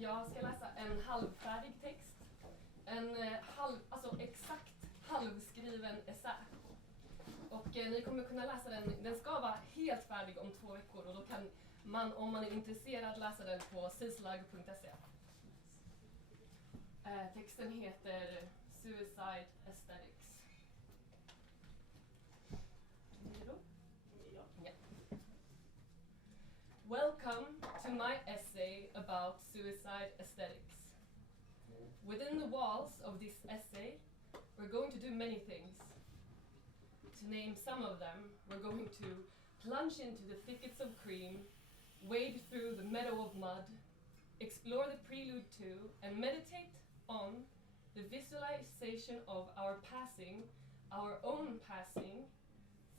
Jag ska läsa en halvfärdig text. En exakt halvskriven essä. Och ni kommer kunna läsa den. Den ska vara helt färdig om 2 veckor och då kan man, om man är intresserad, läsa den på cislag.se. Texten heter Suicide Aesthetics. Yeah. Welcome to my essay about suicide aesthetics. Within the walls of this essay, we're going to do many things. To name some of them, we're going to plunge into the thickets of cream, wade through the meadow of mud, explore the prelude to, and meditate on the visualization of our passing, our own passing,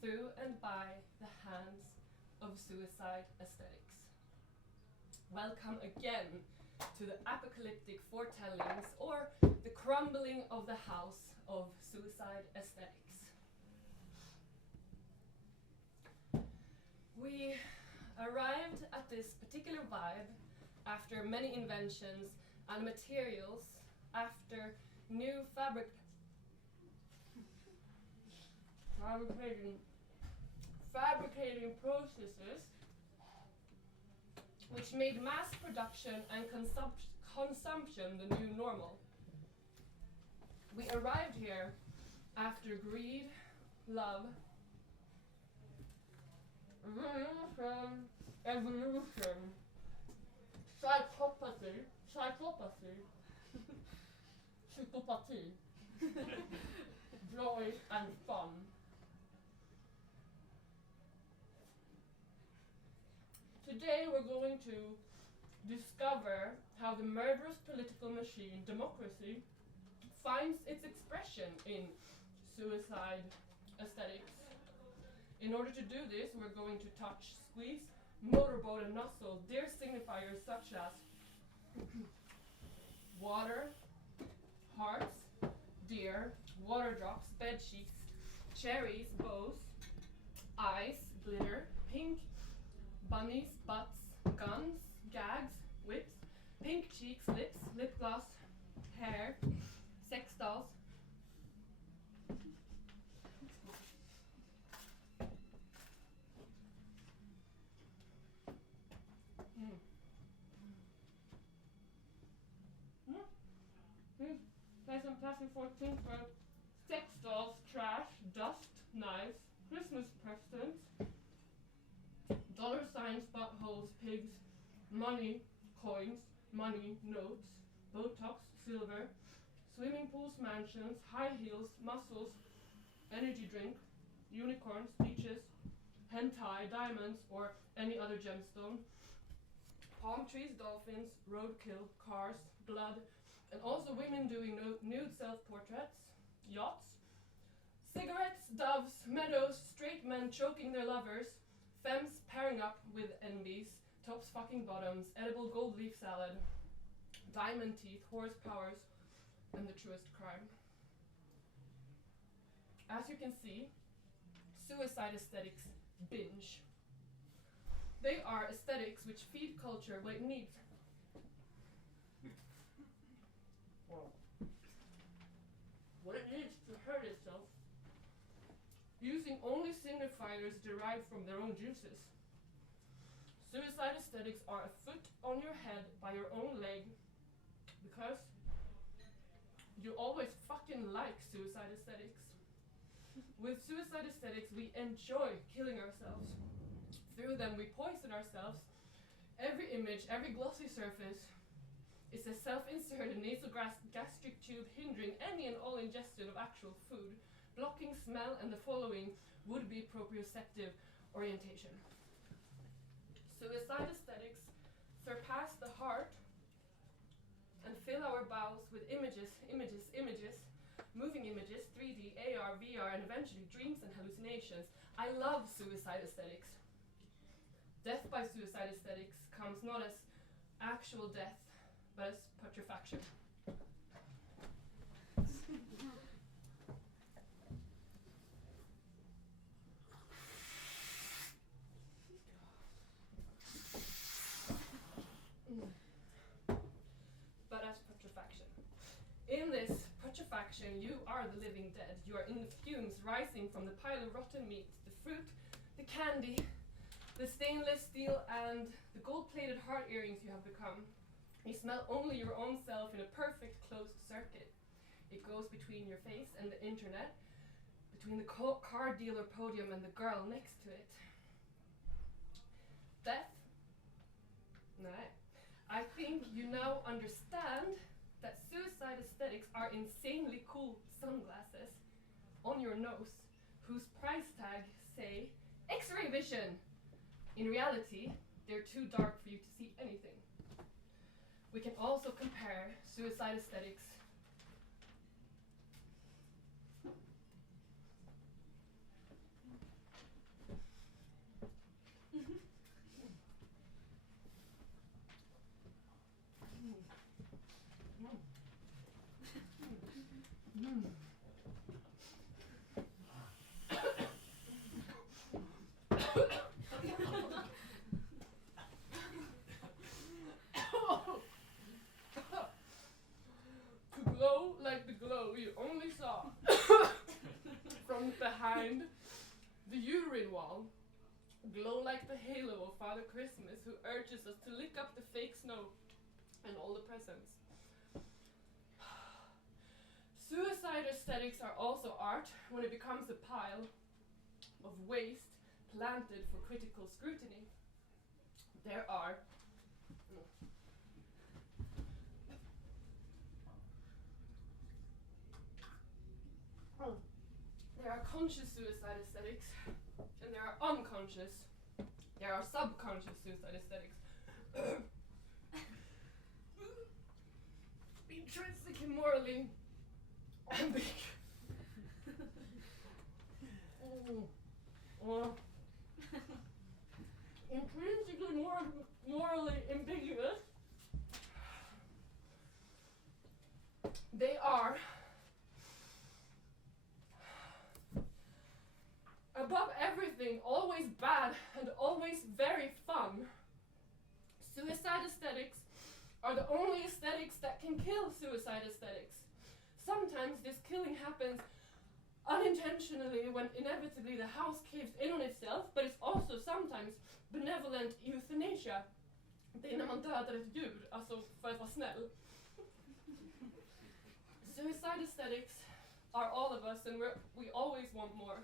through and by the hands of suicide aesthetics. Welcome again to the apocalyptic foretellings, or the crumbling of the house of suicide aesthetics. We arrived at this particular vibe after many inventions and materials, after new fabricating processes which made mass production and consumption the new normal. We arrived here after greed, love, evolution, psychopathy, psychopathy, joy and fun. Today we're going to discover how the murderous political machine, democracy, finds its expression in suicide aesthetics. In order to do this, we're going to touch, squeeze, motorboat and nuzzle dear signifiers such as water, hearts, deer, water drops, bed sheets, cherries, bows, eyes, glitter, pink, bunnies, butts, guns, gags, whips, pink cheeks, lips, lip gloss, hair, sex dolls. There's some plastic 14 for sex dolls, trash, dust, knives, Christmas presents, dollar signs, buttholes, pigs, money, coins, money, notes, Botox, silver, swimming pools, mansions, high heels, muscles, energy drink, unicorns, beaches, hentai, diamonds, or any other gemstone, palm trees, dolphins, roadkill, cars, blood, and also women doing nude self-portraits, yachts, cigarettes, doves, meadows, straight men choking their lovers, femmes pairing up with envies, tops fucking bottoms, edible gold leaf salad, diamond teeth, horse powers, and the truest crime. As you can see, suicide aesthetics binge. They are aesthetics which feed culture what it needs. What it needs to hurt itself, using only signifiers derived from their own juices. Suicide aesthetics are a foot on your head by your own leg, because you always fucking like suicide aesthetics. With suicide aesthetics, we enjoy killing ourselves. Through them, we poison ourselves. Every image, every glossy surface is a self-inserted nasal gastric tube hindering any and all ingestion of actual food, blocking smell and the following would-be proprioceptive orientation. Suicide aesthetics surpass the heart and fill our bowels with images, moving images, 3D, AR, VR, and eventually dreams and hallucinations. I love suicide aesthetics. Death by suicide aesthetics comes not as actual death, but as putrefaction. action, you are the living dead. You are in the fumes rising from the pile of rotten meat, the fruit, the candy, the stainless steel and the gold-plated heart earrings you have become. You smell only your own self in a perfect closed circuit. It goes between your face and the internet, between the car dealer podium and the girl next to it. Death? Nah. I think you now understand that suicide aesthetics are insanely cool sunglasses on your nose, whose price tag say X-ray vision. In reality, they're too dark for you to see anything. We can also compare suicide aesthetics to glow like the glow you only saw from behind the urine wall. Glow like the halo of Father Christmas, who urges us to lick up the fake snow and all the presents. Suicide aesthetics are also art when it becomes a pile of waste planted for critical scrutiny. There are conscious suicide aesthetics, and there are unconscious, there are subconscious suicide aesthetics. Intrinsically morally ambiguous. Intrinsically morally ambiguous. They are above everything, always bad and always very fun. Suicide aesthetics are the only aesthetics that can kill suicide aesthetics. Sometimes this killing happens unintentionally when inevitably the house caves in on itself, but it's also sometimes benevolent euthanasia. Det är när man dödar ett djur, alltså för att vara snäll. Suicide aesthetics are all of us, and we always want more,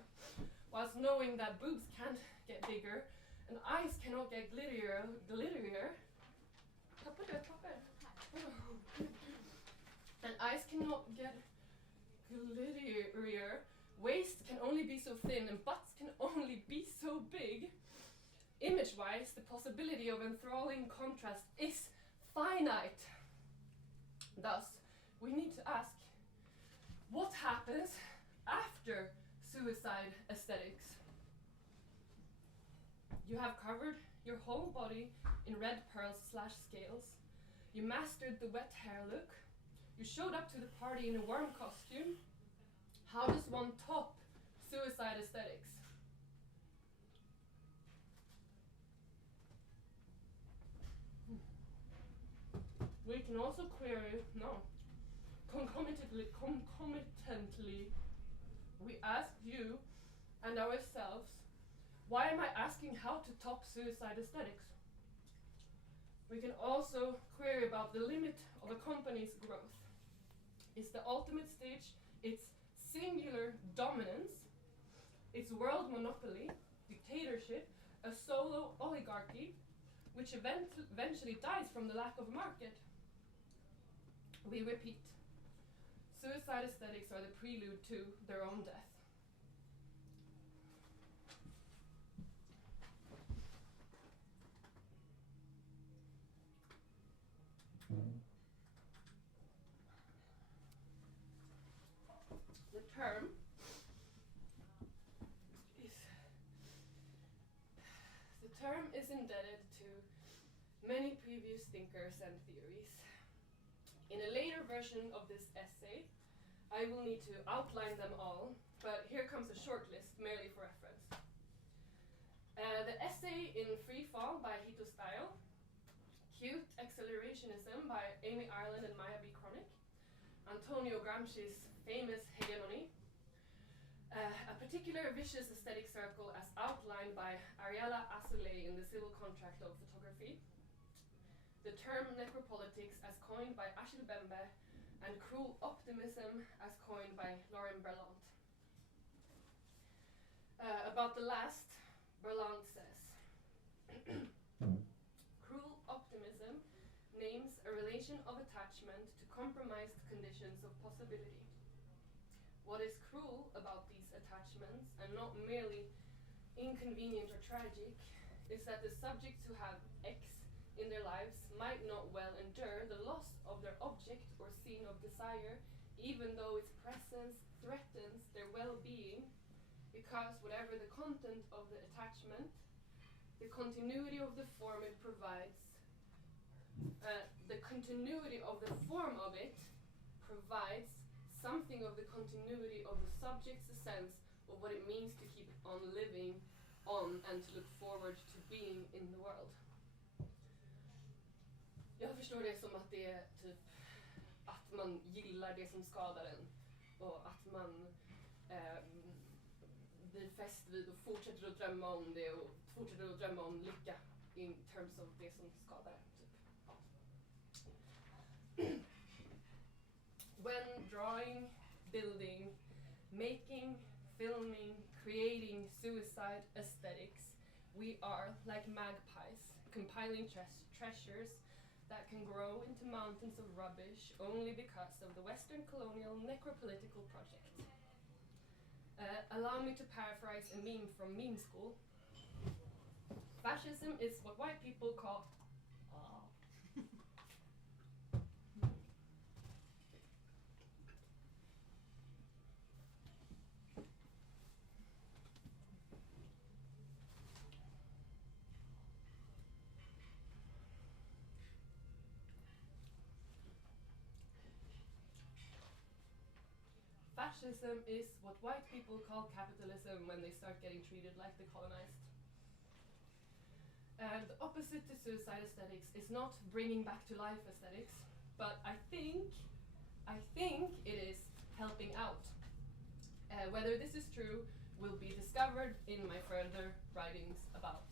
whilst knowing that boobs can't get bigger and eyes cannot get glitterier. And eyes cannot get glitterier. Waist can only be so thin and butts can only be so big. Image-wise, the possibility of enthralling contrast is finite. Thus, we need to ask, what happens after suicide aesthetics? You have covered your whole body in red pearls / scales. You mastered the wet hair look. You showed up to the party in a worm costume. How does one top suicide aesthetics? We can also query, concomitantly, we ask you and ourselves, why am I asking how to top suicide aesthetics? We can also query about the limit of a company's growth. Is the ultimate stage its singular dominance, its world monopoly, dictatorship, a solo oligarchy, which eventually dies from the lack of a market? We repeat, suicide aesthetics are the prelude to their own death. The term is indebted to many previous thinkers and theories. In a later version of this essay, I will need to outline them all, but here comes a short list, merely for reference. The essay in Free Fall by Hito Style, Cute Accelerationism by Amy Ireland and Maya B. Chronic, Antonio Gramsci's famous hegemony, a particular vicious aesthetic circle as outlined by Ariella Azoulay in The Civil Contract of Photography, the term necropolitics as coined by Achille Bembe, and cruel optimism as coined by Lauren Berlant. About the last, Berlant says, cruel optimism names a relation of attachment to compromised conditions of possibility. What is cruel about these attachments, and not merely inconvenient or tragic, is that the subjects who have X in their lives might not well endure the loss of their object or scene of desire, even though its presence threatens their well-being, because whatever the content of the attachment, the continuity of the form it provides, the continuity of the form of it provides something of the continuity of the subject's sense of what it means to keep on living on and to look forward to being in the world. Jag förstår det som att det är typ att man gillar det som skadar en och att man blir fäst vid och fortsätter att drömma om det och fortsätter att drömma om lycka in terms of det som skadar en. Typ. When drawing, building, making, filming, creating suicide aesthetics, we are, like magpies, compiling treasures that can grow into mountains of rubbish only because of the Western colonial necropolitical project. Allow me to paraphrase a meme from meme school. Fascism is what white people call Fascism is what white people call capitalism when they start getting treated like the colonized. And the opposite to suicide aesthetics is not bringing back to life aesthetics, but I think it is helping out. Whether this is true will be discovered in my further writings about